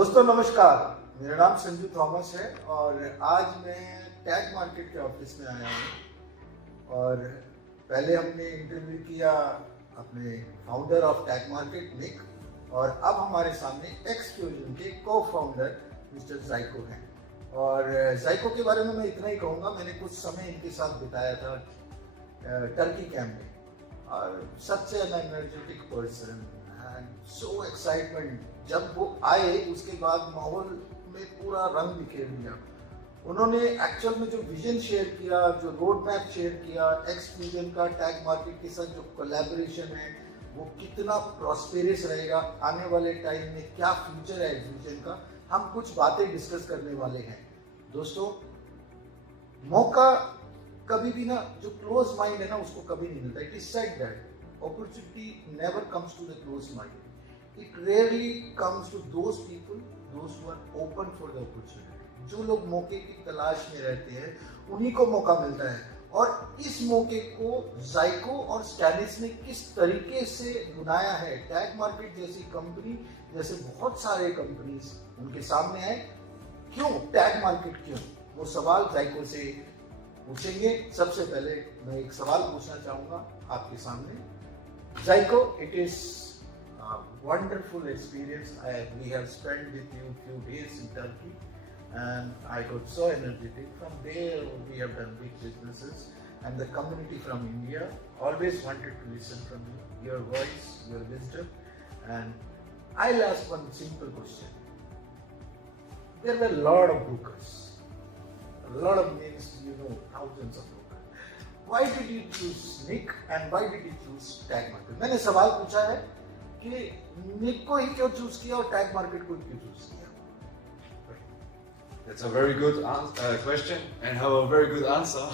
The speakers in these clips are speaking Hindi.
दोस्तों नमस्कार, मेरा नाम संजू थॉमस है और आज मैं टैग मार्केट के ऑफिस में आया हूँ। और पहले हमने इंटरव्यू किया अपने फाउंडर ऑफ टैग मार्केट निक, और अब हमारे सामने एक्सफ्यूजन के को फाउंडर मिस्टर जाइको हैं। और जाइको के बारे में मैं इतना ही कहूँगा, मैंने कुछ समय इनके साथ बिताया था टर्की कैंप में, और such an energetic person and so excitement. जब वो आए उसके बाद माहौल में पूरा रंग बिखेर दिया। उन्होंने एक्चुअल में जो विजन शेयर किया, जो रोड मैप शेयर किया, एक्सफ्यूजन का टैग मार्केट के साथ जो कोलैबोरेशन है वो कितना प्रॉस्पेरस रहेगा, आने वाले टाइम में क्या फ्यूचर है एक्सफ्यूजन का, हम कुछ बातें डिस्कस करने वाले हैं। दोस्तों, मौका कभी भी ना, जो क्लोज माइंड है ना उसको कभी नहीं मिलता। It is said that opportunity never comes to the closed mind. It rarely comes to those people, those who are open for the opportunity. जो लोग मौके की तलाश में रहते हैं उन्हीं को मौका मिलता है। और इस मौके को जाइको और स्टैनिस ने किस तरीके से बनाया है। टैग मार्केट जैसी कंपनी, जैसे बहुत सारे कंपनीज उनके सामने आए, क्यों टैग मार्केट, क्यों, वो सवाल जाइको से पूछेंगे। सबसे पहले मैं एक सवाल पूछना चाहूँगा आपके सामने। Zaiko, it is a wonderful experience. We have spent with you a few days in Turkey, and I got so energetic. From there, we have done big businesses, and the community from India always wanted to listen from you, your voice, your wisdom. And I'll ask one simple question. There were a lot of brokers, a lot of names, thousands of brokers. Why did you choose Nick and why did you choose tag market? मैंने सवाल पूछा है कि निक को ही क्यों चूज किया और टैग मार्केट को क्यों चूज किया? That's a very good question and have a very good answer.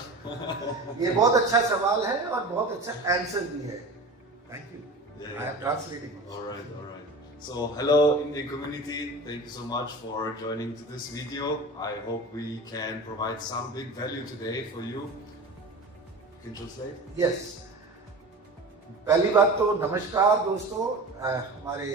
ये बहुत अच्छा सवाल है और बहुत अच्छा आंसर भी है। Thank you. Yeah. I am translating. All right. So hello Indian community. Thank you so much for joining to this video. I hope we can provide some big value today for you. Can you translate? Yes. पहली बात तो नमस्कार दोस्तों हमारे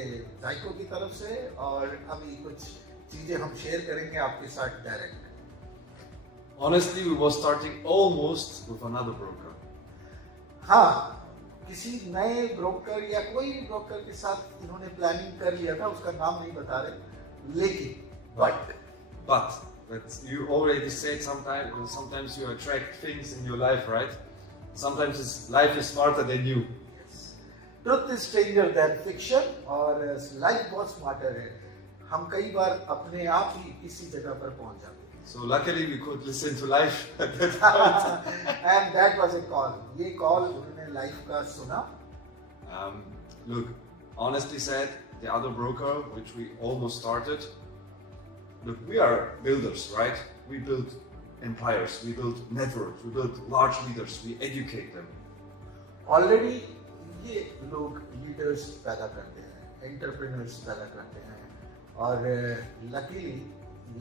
जाइको की तरफ से, और अभी कुछ चीजें हम शेयर करेंगे आपके साथ direct. Honestly, we were starting almost with another broker. हाँ, किसी नए ब्रोकर या कोई भी ब्रोकर के साथ इन्होंने प्लानिंग कर लिया था, उसका नाम नहीं बता रहे, लेकिन But you already said sometimes you attract things in your life, right? Sometimes life is smarter than you. Truth is stranger then fiction, और लाइफ बहुत स्मार्टर है। हम कई बार अपने आप ही इसी जगह पर पहुंच जाते हैं। So luckily we could listen to life at that point. And that was a call. ये कॉल उन्होंने लाइफ का सुना। Look, honestly said, the other broker which we almost started, look, we are builders, right? We build empires, we build networks, we build large leaders, we educate them. Already ये लोग लीडर्स पैदा करते हैं, एंटरप्रेन्योर्स पैदा करते हैं, और लकीली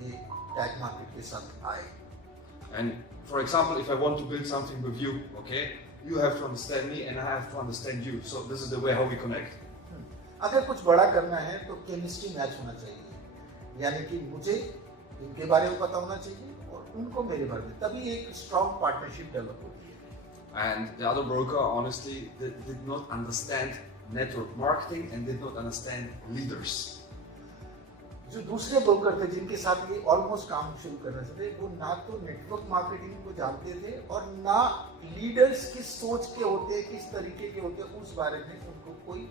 ये टैग मार्केट के साथ आए। And for example, if I want to build something with you, okay, you have to understand me and I have to understand you. So this is the way how we connect. अगर कुछ बड़ा करना है तो केमिस्ट्री मैच होना चाहिए, यानी कि मुझे इनके बारे में पता होना चाहिए और उनको मेरे बारे में, तभी एक स्ट्रॉन्ग पार्टनरशिप डेवलप होती है। And the other broker honestly did not understand network marketing and did not understand leaders. जो दूसरे ब्रोकर थे जिनके साथ ये ऑलमोस्ट काम शुरू करना चाहते, वो ना तो नेटवर्क मार्केटिंग को जानते थे और ना लीडर्स किस सोच के होते हैं, किस तरीके के होते हैं, उस बारे में उनको कोई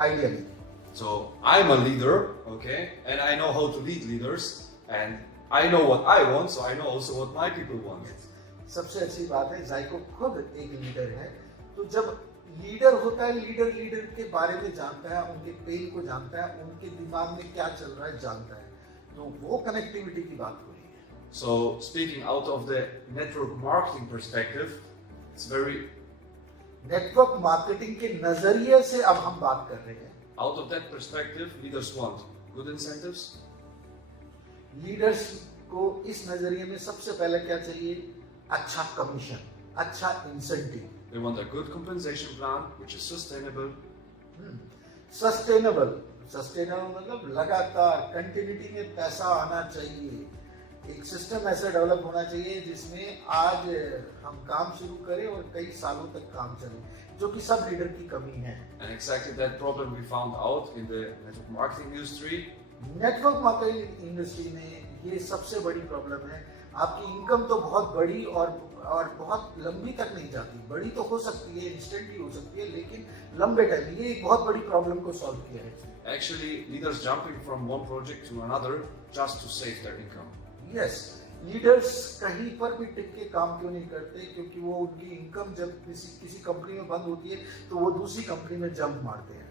आइडिया नहीं। So I'm a leader, okay, and I know how to lead leaders, and I know what I want, so I know also what my people want. सबसे अच्छी बात है, जाइको खुद एक लीडर है, तो जब लीडर होता है, लीडर के बारे में जानता है, उनके पेन को जानता है, उनके दिमाग में क्या चल रहा है जानता है, तो वो कनेक्टिविटी की बात हो रही है। So speaking out of the network marketing perspective, it's very network marketing के नजरिए से अब हम बात कर रहे हैं। out of that perspective, leaders want good incentives. Leaders को इस नजरिए में सबसे पहले क्या चाहिए? अच्छा कमीशन, अच्छा incentive. They want a good compensation plan which is sustainable. Sustainable, sustainable मतलब लगातार कंटिन्यूटी में पैसा आना चाहिए। एक सिस्टम ऐसा डेवलप होना चाहिए जिसमें आज हम काम शुरू करें और कई सालों तक काम चले, जो कि सब लीडर की कमी है। And exactly that problem we found out in the network marketing industry. Network marketing industry में ये सबसे बड़ी प्रॉब्लम है। आपकी इनकम तो बहुत बड़ी और बहुत लंबी तक नहीं जाती, बड़ी तो हो सकती है, इंस्टेंटली हो सकती है, लेकिन लंबे टाइम, ये एक बहुत बड़ी प्रॉब्लम को सॉल्व किया है। Actually, leaders jumping from one project to another just to save their income. Yes, leaders कहीं पर भी टिक के काम क्यों नहीं करते, क्योंकि वो उनकी इनकम जब किसी कंपनी में बंद होती है तो वो दूसरी कंपनी में जंप मारते हैं।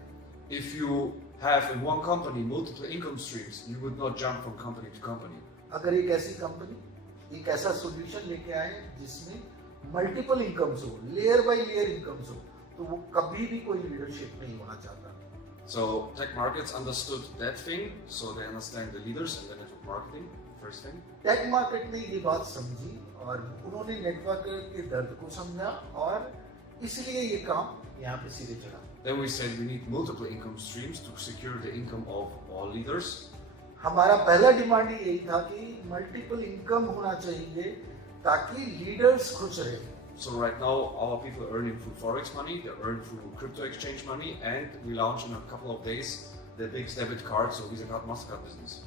If you have in one company multiple income streams, you would not jump from company to company. अगर एक ऐसी कंपनी एक ऐसा सॉल्यूशन लेके आए जिसमें मल्टीपल इनकम्स हो, लेयर बाय लेयर इनकम्स हो, तो वो कभी भी कोई लीडरशिप नहीं होना चाहता। So tech markets understood that thing, so they understand the leaders and the network marketing. First thing. Tech market ने ये बात समझी और उन्होंने नेटवर्क के दर्द को समझा और इसलिए ये काम यहाँ पे सिरे चढ़ा। Then we said we need multiple income streams to secure the income of all leaders. हमारा पहला डिमांड यही था कि मल्टीपल इनकम होना चाहिए ताकि लीडर्स खुश रहे। So right now our people are earning through forex money, they earn through crypto exchange money, and we launch in a couple of days the big debit card, so Visa card, Mastercard business.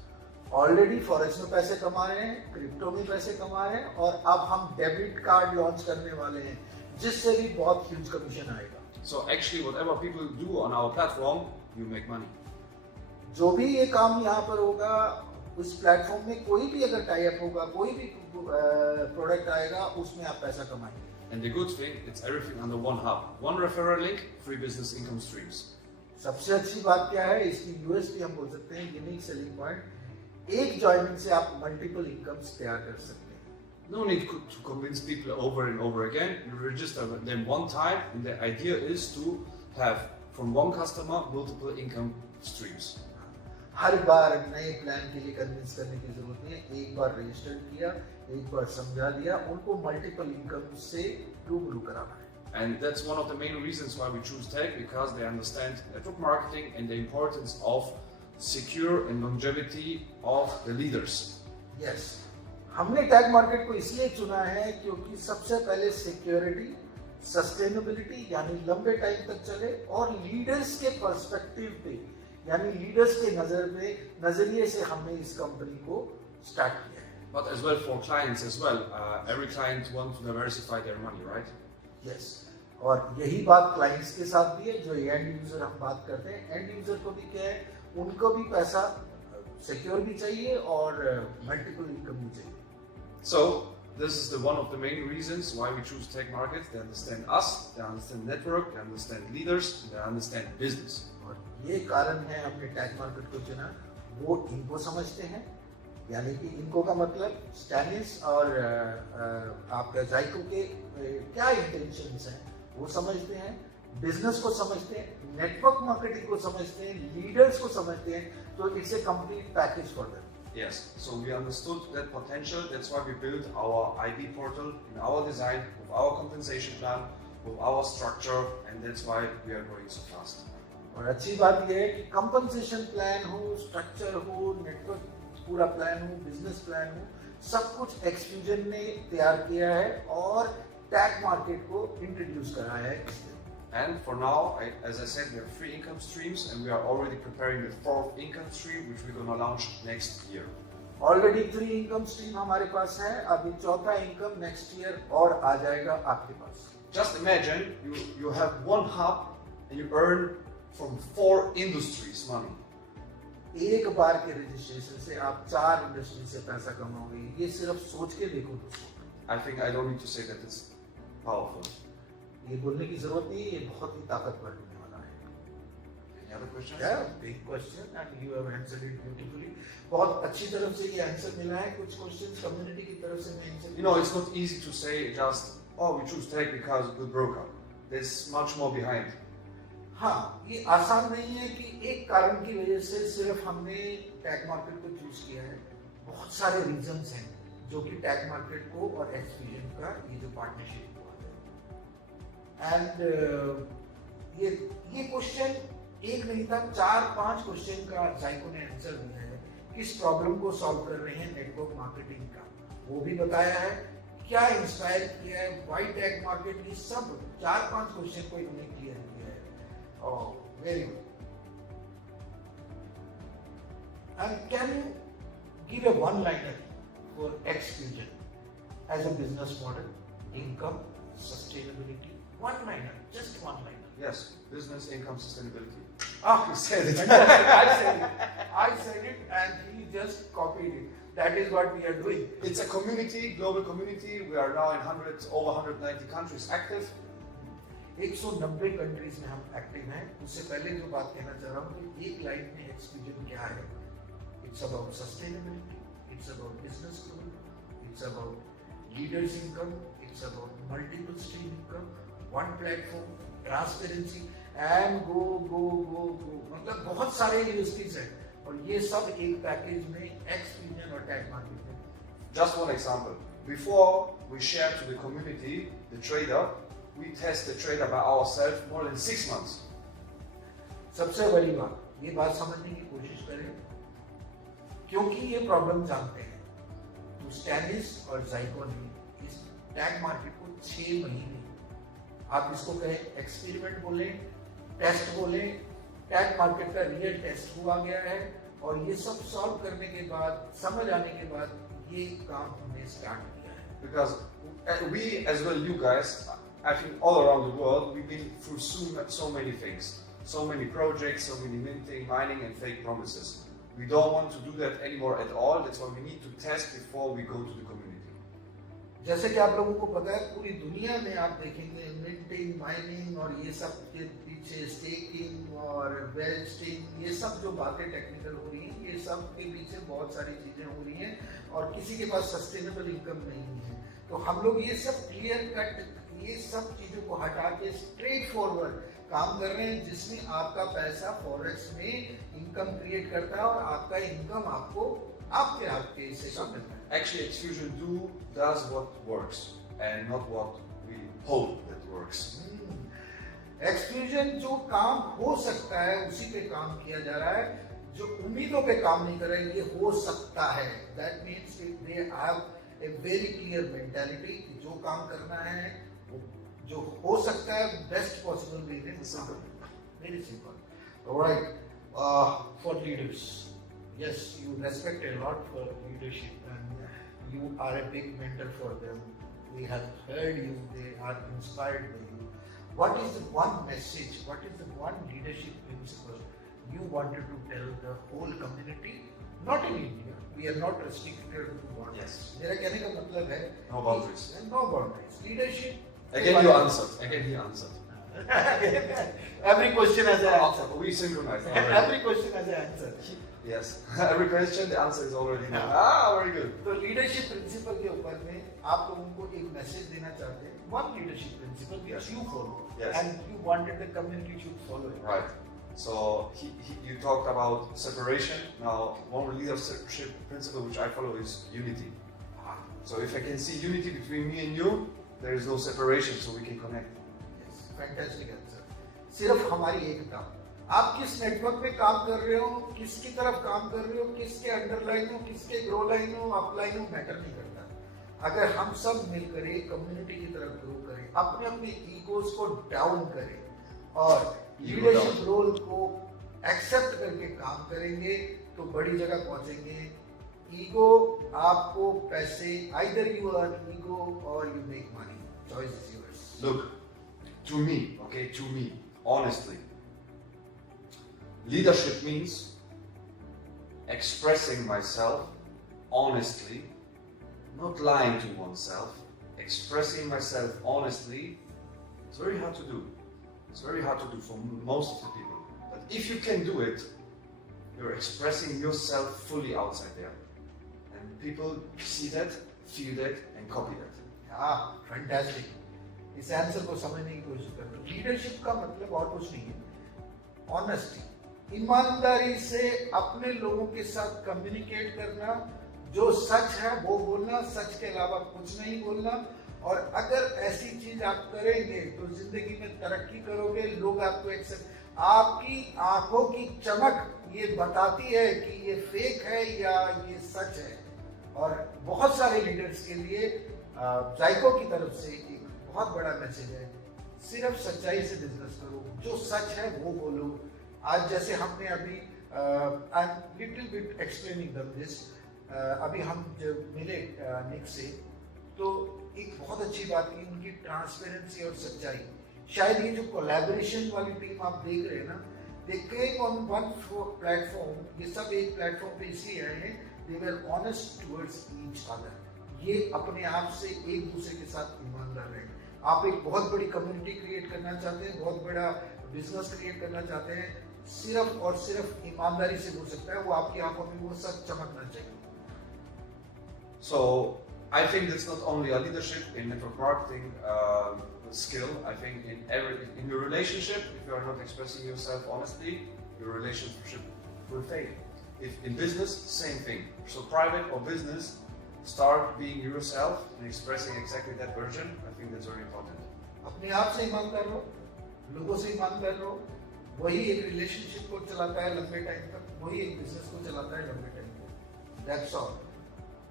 Already forex में पैसे कमा रहे हैं, क्रिप्टो में पैसे कमा रहे हैं और अब हम डेबिट कार्ड लॉन्च करने वाले हैं जिससे भी बहुत ह्यूज कमीशन आएगा। So actually whatever people do on our platform, you make money. जो भी ये काम यहाँ पर होगा, उस प्लेटफॉर्म में कोई भी अगर टाई अप होगा, कोई भी प्रोडक्ट आएगा, उसमें आप पैसा कमाएंगे। And the good thing, it's everything under one hub. One referral link, 3 business income streams. सबसे अच्छी बात क्या है, इसकी यूएसपी हम बोल सकते हैं, यूनिक सेलिंग पॉइंट, एक ज्वाइनिंग से आप मल्टीपल इनकम्स तैयार कर सकते हैं। No need to convince people over and over again. You register them one time, and the idea is to have from one customer multiple income streams. हर बार नए प्लान के लिए कन्विंस करने की जरूरत नहीं है, एक बार रजिस्टर किया, एक बार समझा दिया, उनको मल्टीपल इनकम से रूबरू कराना है। And that's one of the main reasons why we choose tech, because they understand network marketing and the importance of secure and longevity of the leaders. Yes, हमने टैग मार्केट को इसलिए चुना है क्योंकि सबसे पहले सिक्योरिटी, सस्टेनेबिलिटी यानी लंबे टाइम तक चले और लीडर्स के पर्सपेक्टिव पे यानी लीडर्स के नजरिए से हमने इस कंपनी को स्टार्ट किया है। But as well for clients as well. Every client wants to diversify their money, right? Yes, और यही बात क्लाइंट्स के साथ भी है, जो एंड यूजर हम बात करते हैं, एंड यूजर को भी क्या है, उनको भी पैसा सिक्योर भी चाहिए और मल्टीपल इनकम भी चाहिए। So this is one of the main reasons why we choose tech markets. They understand us, they understand network, they understand leaders, they understand business. और ये कारण है हमने टैग मार्केट को चुना, वो इनको समझते हैं, यानी कि इनको का मतलब स्टैनिस और आपका जाइको के क्या इंटेंशंस हैं वो समझते हैं, बिजनेस को समझते हैं, नेटवर्क मार्केटिंग को समझते हैं, लीडर्स को समझते हैं, तो it's a complete package for them. Yes, so we understood that potential. That's why we built our IB portal in our design, with our compensation plan, with our structure, and that's why we are growing so fast. और अच्छी बात यह है कि कंपनसेशन प्लान हो, स्ट्रक्चर हो, नेटवर्क पूरा प्लान हो, बिजनेस प्लान हो, सब कुछ एक्सफ्यूजन ने तैयार किया है और टैग मार्केट को इंट्रोड्यूस कराया है। And for now, as I said, we have 3 income streams, and we are already preparing the 4th income stream, which we're going to launch next year. Already 3 income stream हमारे पास है, अभी 4था इनकम नेक्स्ट ईयर और आ जाएगा आपके पास। Just imagine you have one hub and you earn from 4 industries money. एक बार के रजिस्ट्रेशन से आप 4 इंडस्ट्री से पैसा कमाओगे, ये सिर्फ सोच के देखो दोस्तों। I think I don't need to say that it's powerful. ये बोलने की जरूरत नहीं है, ये बहुत ही ताकतवर होने वाला है। Any other questions? Yeah, big question and you have answered it beautifully. बहुत अच्छी तरफ से ये आंसर मिला है, कुछ क्वेश्चंस कम्युनिटी की तरफ से मैं answer. You know, it's not easy to say just, oh, we choose tech because of good broker. There's much more behind. हाँ, ये आसान नहीं है कि एक कारण की वजह से सिर्फ हमने टैग मार्केट को चूज किया है। बहुत सारे रीजंस हैं जो कि टैग मार्केट को और एक्सपीरियंस का ये जो पार्टनरशिप हुआ है। एंड ये क्वेश्चन एक नहीं था, 4-5 क्वेश्चन का जायको ने आंसर दिया है। किस प्रॉब्लम को सॉल्व कर रहे हैं नेटवर्क मार्केटिंग का, वो भी बताया है। क्या इंस्पायर किया है, व्हाई टैग मार्केट, ये सब 4-5 क्वेश्चन को इन्होंने क्लियर किया है। और very good. And can you give a one liner for XFusion as a business model, income, sustainability? One liner, just one liner. Yes, business, income, sustainability. Ah, You said it. I said it and he just copied it. That is what we are doing. It's a community, global community. We are now in over 190 countries active. 190 countries में हम एक्टिव हैं। उससे पहले जो बात कहना चाह रहा हूँ कि एक लाइन में XFusion क्या है? It's about sustainability, it's about business growth, it's about leaders income, it's about multiple stream income, one platform, transparency and go go go go, मतलब बहुत सारे यूएसपीज हैं और ये सब एक पैकेज में XFusion और टैग मार्केट में. Just one example. Before we share to the community, the trader, we test the trader by ourselves more than 6 months. सबसे बड़ी बात, ये बात समझने की कोशिश करें क्योंकि ये प्रॉब्लम जानते हैं. तो स्टैनिस और जायको ने इस टैग मार्केट को 6 महीने, आप इसको कहें एक्सपेरिमेंट बोलें, टेस्ट बोलें, टैग मार्केट का रियल टेस्ट हुआ गया है और ये सब सॉल्व करने के बाद, समझ आने के बाद ये काम हमने स्टार्ट किया है. Because we, as well you guys, I think all around the world, we've been through so many things, so many projects, so many minting, mining and fake promises. We don't want to do that anymore at all. That's why we need to test before we go to the community. जैसे कि आप लोगों को पता है, पूरी दुनिया में आप देखेंगे मिंटिंग, माइनिंग और ये सब के पीछे स्टेकिंग और वेस्टिंग, ये सब जो बातें टेक्निकल हो रही हैं, ये सब के पीछे बहुत सारी चीजें हो रही हैं और किसी के पास सस्टेनेबल इनकम नहीं है. तो हम लोग ये सब क्लियर कट, ये सब चीजों को हटा के स्ट्रेट फॉरवर्ड काम कर रहे हैं जिसमें आपका पैसा फॉरेक्स में इनकम क्रिएट करता है और आपका इनकम आपको आपके आपके से कम मिलता है. Actually, XFusion does what works and not what we hope that works. XFusion जो काम हो सकता है उसी पे काम किया जा रहा है, जो उम्मीदों पे काम नहीं कर रहे हैं, ये हो सकता है. That means they have a very clear mentality कि जो काम करना है, जो हो सकता है, best possible way में. Very simple. Alright, for leaders, yes, you respect a lot for leadership and you are a big mentor for them. We have heard you, they are inspired by you. What is the one message, what is the one leadership principle you wanted to tell the whole community? Not in India, we are not restricted to borders. Yes. मेरा कहने का मतलब है No boundaries. No boundaries. Leadership. Again, you answered. Again, he answered. Every question has an answer. We synchronized. Every question has an answer. Yes. Every question, the answer is already known. Very good. तो लीडरशिप प्रिंसिपल के ऊपर में आप लोगों को एक मैसेज देना चाहते हैं. One leadership principle which you follow, Yes. and you wanted the community should follow it. Right. So you talked about separation. Now, one leadership principle which I follow is unity. So if I can see unity between me and you, there is no separation, so we can connect. Yes, fantastic answer. सिर्फ हमारी एकता. आप किस नेटवर्क पे काम कर रहे हो, किसकी तरफ काम कर रहे हो, किसके अंडरलाइन हो, किसके ग्रो लाइन हो, अपलाइन हो, मैटर नहीं करता. अगर हम सब मिलकर एक कम्युनिटी की तरफ ग्रो करें, अपने अपने ईगोस को डाउन करें और लीडरशिप रोल को एक्सेप्ट करके काम करेंगे तो बड़ी जगह पहुंचेंगे. ईगो आपको पैसे, आइदर यू अर्न ईगो और you make money, choice is yours. Look, to me, honestly, leadership means expressing myself honestly, not lying to oneself, expressing myself honestly. It's very hard to do. It's very hard to do for most of the people. But if you can do it, you're expressing yourself fully outside there. And people see that, feel that, and copy that. हाँ, फैंटास्टिक. इस आंसर को समझने की कोशिश करो. लीडरशिप का मतलब और कुछ नहीं है. ऑनेस्टी, ईमानदारी से अपने लोगों के साथ कम्युनिकेट करना, जो सच है वो बोलना, सच के अलावा कुछ नहीं बोलना. और अगर ऐसी चीज आप करेंगे तो जिंदगी में तरक्की करोगे, लोग आपको एक्सेप्ट. आपकी आंखों की चमक ये बताती है कि ये फेक है या ये सच है। और बहुत सारे लीडर्स के लिए जायको की तरफ से एक बहुत बड़ा मैसेज है, सिर्फ सच्चाई से बिजनेस करो, जो सच है वो बोलो। आज जैसे हमने अभी लिटिल बिट एक्सप्लेनिंग दिस, अभी हम जब मिले निक से तो एक बहुत अच्छी बात की उनकी ट्रांसपेरेंसी और सच्चाई। शायद ये जो कोलैबोरेशन वाली टीम आप देख रहे हैं ना, दे केम ऑन वन प्लेटफॉर्म, ये सब एक प्लेटफॉर्म पे इसलिए आए हैं, दे वर ऑनेस्ट टुवर्ड्स ईच अदर। ये अपने आप से एक दूसरे के साथ ईमानदार रहे। आप एक बहुत बड़ी कम्युनिटी क्रिएट करना चाहते हैं, बहुत बड़ा बिजनेस क्रिएट करना चाहते हैं, सिर्फ और सिर्फ ईमानदारी से हो सकता है। वो आपकी आंखों में वो सब चमकना चाहिए। So I think that's not only a leadership in network marketing skill. I think in your relationship, if you are not expressing yourself honestly, your relationship will fail. If in business, same thing. So private or business, start being yourself and expressing exactly that version. I think that's very important. अपने आप से ईमानदार रहो, लोगों से ईमानदार रहो। वही एक रिलेशनशिप को चलाता है लंबे टाइम तक, वही एक बिजनेस को चलाता है लंबे टाइम तक। That's all.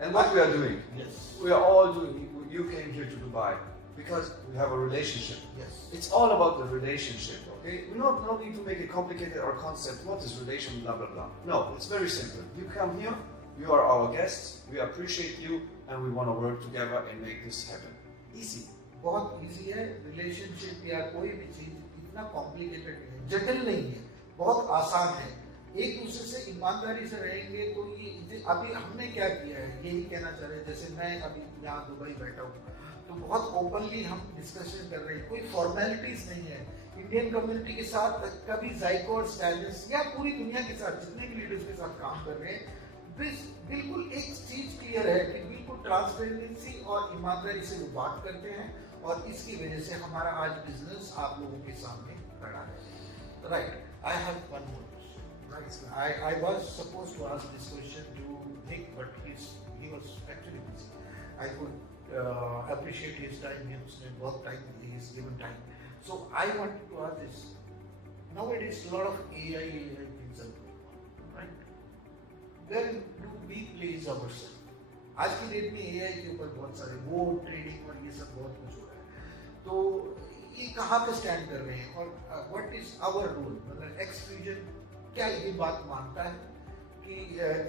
And what we are doing, Yes. we are all doing. You came here to Dubai because we have a relationship. Yes. It's all about the relationship, okay? We don't need to make it complicated or concept. What is relation, blah, blah, blah. No, it's very simple. You come here, you are our guests, we appreciate you, and we want to work together and make this happen. Easy. बहुत इजी है रिलेशनशिप या कोई भी चीज, इतना कॉम्प्लिकेटेड नहीं है, जटिल नहीं है, बहुत आसान है। एक दूसरे से ईमानदारी से रहेंगे तो ये अभी हमने क्या किया है यही कहना चाह रहे हैं। जैसे मैं अभी यहाँ दुबई बैठा हूँ तो बहुत ओपनली हम डिस्कशन कर रहे हैं, कोई फॉर्मेलिटीज नहीं है। इंडियन कम्युनिटी के साथ कभी जायको और स्टैलिस या पूरी दुनिया के साथ जितने भी लीडर्स के साथ काम कर रहे हैं, बिल्कुल एक चीज क्लियर है कि बिल्कुल ट्रांसपेरेंसी और ईमानदारी से वो बात करते हैं, और इसकी वजह से हमारा आज बिजनेस आप लोगों के सामने खड़ा है। Right, I have one more. I was supposed to ask this question to Nick, but he was actually busy. I could appreciate his time. He has work time. He is given time. So I wanted to ask this. Nowadays, a lot of AI things are going on, right? Where do we place ourselves? आज की डेट में AI के ऊपर बहुत सारे वो ट्रेडिंग और ये सब बहुत कुछ हो रहा है। तो ये कहाँ पे स्टैंड कर रहे हैं और व्हाट इज आवर रोल? मतलब एक्सफ्यूजन क्या ये बात मानता है कि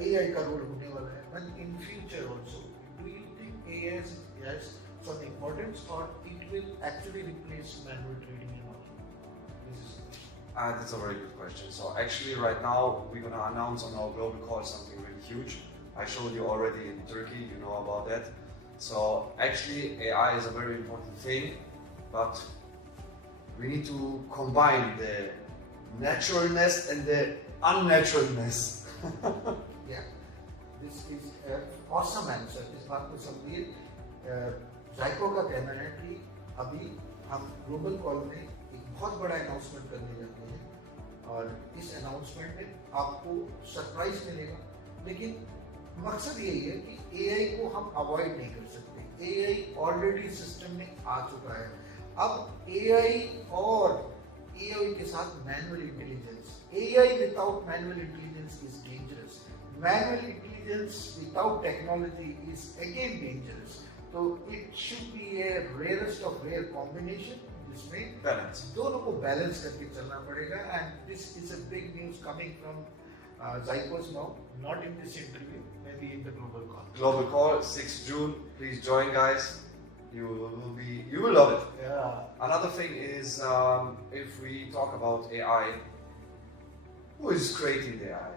AI का रोल होने वाला है? But in future also, do you think AI has some importance or it will actually replace manual trading and all? This is That's a very good question. So actually right now we're going to announce on our global call something really huge. I showed you already in Turkey, you know about that. So actually AI is a very important thing, but we need to combine the naturalness and the unnaturalness. yeah, this is an awesome answer. इस बात को समझिए। जायको का कहना है कि अभी हम ग्लोबल कॉल में एक बहुत बड़ा अनाउंसमेंट करने जाते हैं, और इस अनाउंसमेंट में आपको सरप्राइज मिलेगा, लेकिन मकसद यही है कि AI को हम अवॉइड नहीं कर सकते। AI ऑलरेडी सिस्टम में आ चुका है। अब AI और AI के साथ manual intelligence, AI without manual intelligence is dangerous. Manual intelligence without technology is again dangerous. So it should be a rarest of rare combination. जिसमें Balance. दोनों को बैलेंस करके चलना पड़ेगा। And this is a big news coming from Zaikos now, not in this interview, maybe in the global call. Global call, 6th June. Please join, guys. You will love it. Yeah. Another thing is, if we talk about AI, who is creating the AI?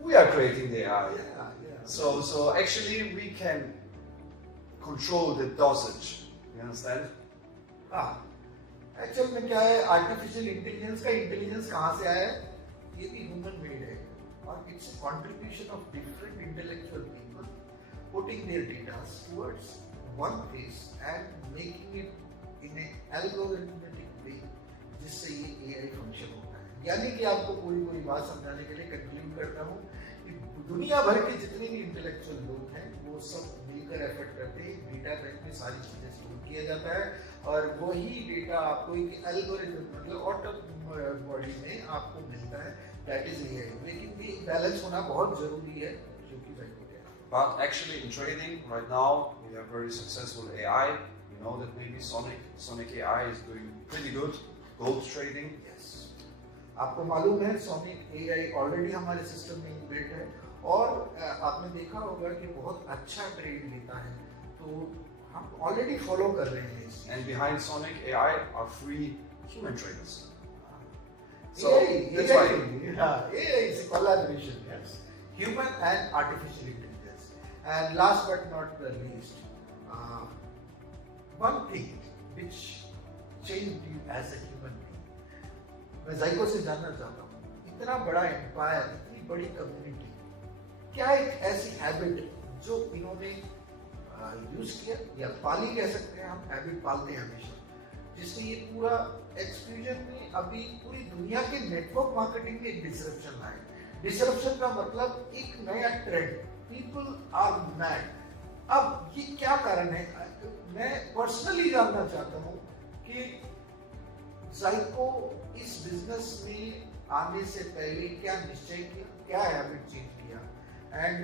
We are creating the AI. Yeah. So actually we can control the dosage. You understand? हाँ, एक्चुअल में क्या है, आर्टिफिशियल इंटेलिजेंस का इंटेलिजेंस कहाँ से आया है? ये भी ह्यूमन मेड है, और it's a contribution of different intellectual people putting their data towards one place and making it in an algorithmic way, जिससे ये AI फंक्शन होता है। यानी कि आपको पूरी बात समझाने के लिए कंक्लूड करता हूँ कि दुनिया भर के जितने भी इंटेलेक्चुअल लोग हैं वो सब मिलकर मिलकर एफर्ट करते हैं, डेटा बैंक में सारी चीजें स्टोर किया जाता है और वही डेटा आपको एक एल्गोरिथम मतलब ऑटो बॉडी में आपको मिलता है, दैट इज एआई। लेकिन ये बैलेंस होना बहुत जरूरी है, जो कि Zyco है। But actually, in trading right now, we have very successful AI. You know that maybe Sonic AI is doing pretty good. Gold trading. Yes. आपको मालूम है सोनिक एआई ऑलरेडी हमारे सिस्टम में इनबिल्ट है और आपने देखा होगा कि बहुत अच्छा ट्रेड लेता है, तो हम ऑलरेडी फॉलो कर रहे हैं इस And behind Sonic AI are free human traders. So that's AI, why. AI is a collaboration, yes. Human and artificial intelligence. And last but not the least, one thing which changed you as a human being. मैं Zyco से जानना चाहता हूँ, इतना बड़ा एम्पायर, इतनी बड़ी कम्युनिटी, क्या एक ऐसी हैबिट जो इन्होंने यूज किया या पाली कह सकते हैं, हम हैबिट पालते हैं हमेशा, जिससे ये पूरा एक्सक्लूजन में अभी पूरी दुनिया के नेटवर्क मार्केटिंग में एक डिसरप्शन लाए। डिसरप्शन का मतलब एक नया ट्रेंड, पीपल आर मैड। अब ये क्या कारण है, मैं पर्सनली जानना चाहता हूँ कि Zyco इस बिजनेस में आने से पहले क्या निश्चय किया, क्या हैबिट चेंज किया एंड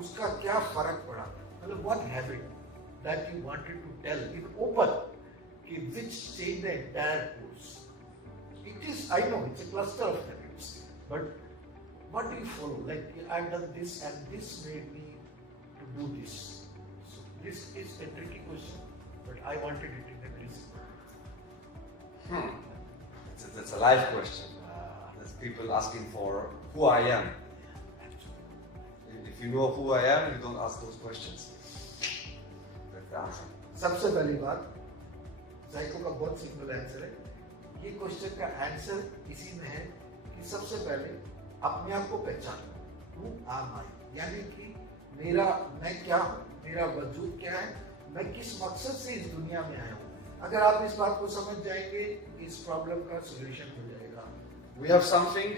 उसका क्या फर्क पड़ा, मतलब one habit that you wanted to tell in open कि which changed the entire course. It is, I know, it's a cluster of habits, but what do you follow? Like, I've done this and this made me to do this. So this is a tricky question, but I wanted it in a very simple. That's a live question. That's people asking for who I am. If you know who I am, you don't ask those questions. That's the answer. सबसे पहली बात, Zyco का बहुत सिंपल आंसर है। ये क्वेश्चन का आंसर इसी में है कि सबसे पहले अपने आप को पहचानो, हूँ आई, यानी कि मैं क्या हूँ, मेरा वजूद क्या है, मैं किस मकसद से इस दुनिया में आया हूँ। अगर आप इस बात को समझ जाएंगे, इस प्रॉब्लम का सॉल्यूशन हो जाएगा। We have something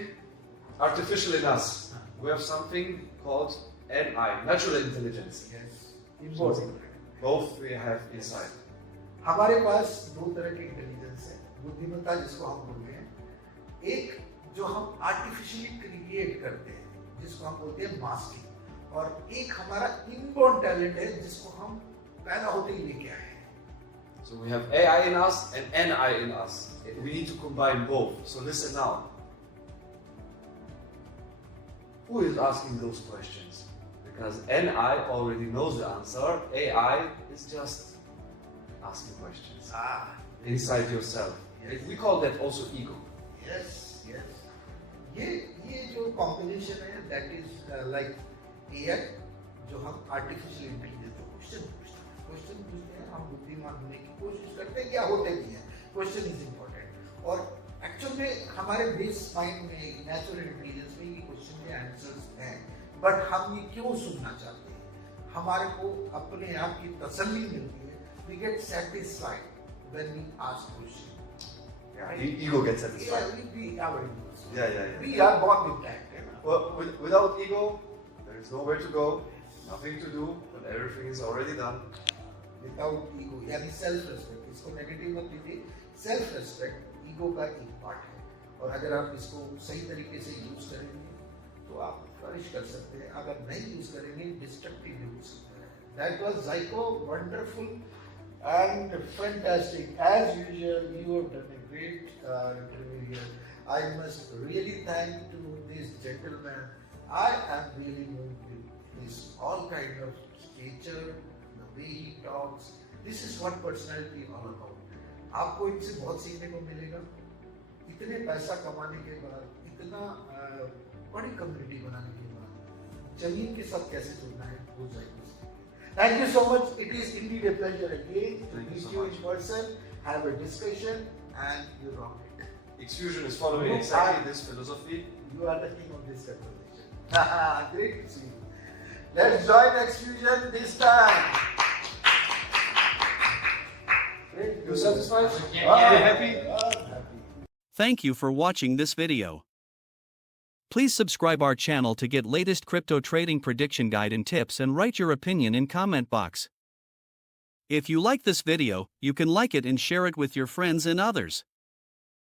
artificial in us. We have something called NI, natural intelligence. Yes, important. Both we have inside. हमारे पास दो तरह की इंटेलिजेंस है, बुद्धिमत्ता जिसको हम बोलते हैं, एक जो हम आर्टिफिशियली क्रिएट करते हैं जिसको हम बोलते हैं मास्टरी, और एक हमारा इनबॉर्न टैलेंट है जिसको हम पैदा होते ही लेके आए हैं। So we have AI in us and NI in us. We need to combine both. So listen now. Who is asking those questions? Because NI already knows the answer. AI is just asking questions inside yourself. Yes. We call that also ego. Yes, yes. ये जो कॉम्बिनेशन है, दैट इज लाइक एआई, जो हम आर्टिफिशियल इंटेलिजेंस क्वेश्चन पूछते हैं, हम बुद्धिमान होने की कोशिश करते हैं, क्या होते भी हैं। क्वेश्चन इज इम्पोर्टेंट और एक्चुअल में हमारे बेस माइंड में, नेचुरल इंटेलिजेंस में ये क्वेश्चन के आंसर्स हैं, बट हम ये क्यों सुनना चाहते हैं, हमारे को अपने आप की तसल्ली मिलती है। We get satisfied when we ask questions. Yeah, ego gets satisfied. Yeah, we are egos. Yeah. We are born with that. Well, without ego, there is nowhere to go, nothing to do, but everything is already done. Without ego, यानी self respect, इसको नेगेटिव मत लीजिए। सेल्फ रेस्पेक्ट ईगो का एक पार्ट है, और अगर आप इसको सही तरीके से यूज करेंगे तो आप फ्लरिश कर सकते हैं, अगर नहीं यूज करेंगे डिस्ट्रक्टिव यूज सकते हैं। That was Zyco, wonderful and fantastic. As usual, you have done a great interview here. I must really thank to this gentleman. I am really moved with his all kind of stature, the way he talks. This is what personality is all about. आपको इनसे बहुत सीखने को मिलेगा। इतने पैसा कमाने के बाद, इतना बड़ी कम्युनिटी बनाने के बाद, जमीन के साथ कैसे जुड़ना है, वो Zyco। Thank you so much. It is indeed a pleasure again to meet you in person, have a discussion, and you rock it. Xfusion is following exactly this philosophy. You are the king of this conversation. Great to see you. Let's join Xfusion this time. You satisfied? Yeah. You happy? I'm happy. Thank you for watching this video. Please subscribe our channel to get latest crypto trading prediction guide and tips, and write your opinion in comment box. If you like this video, you can like it and share it with your friends and others.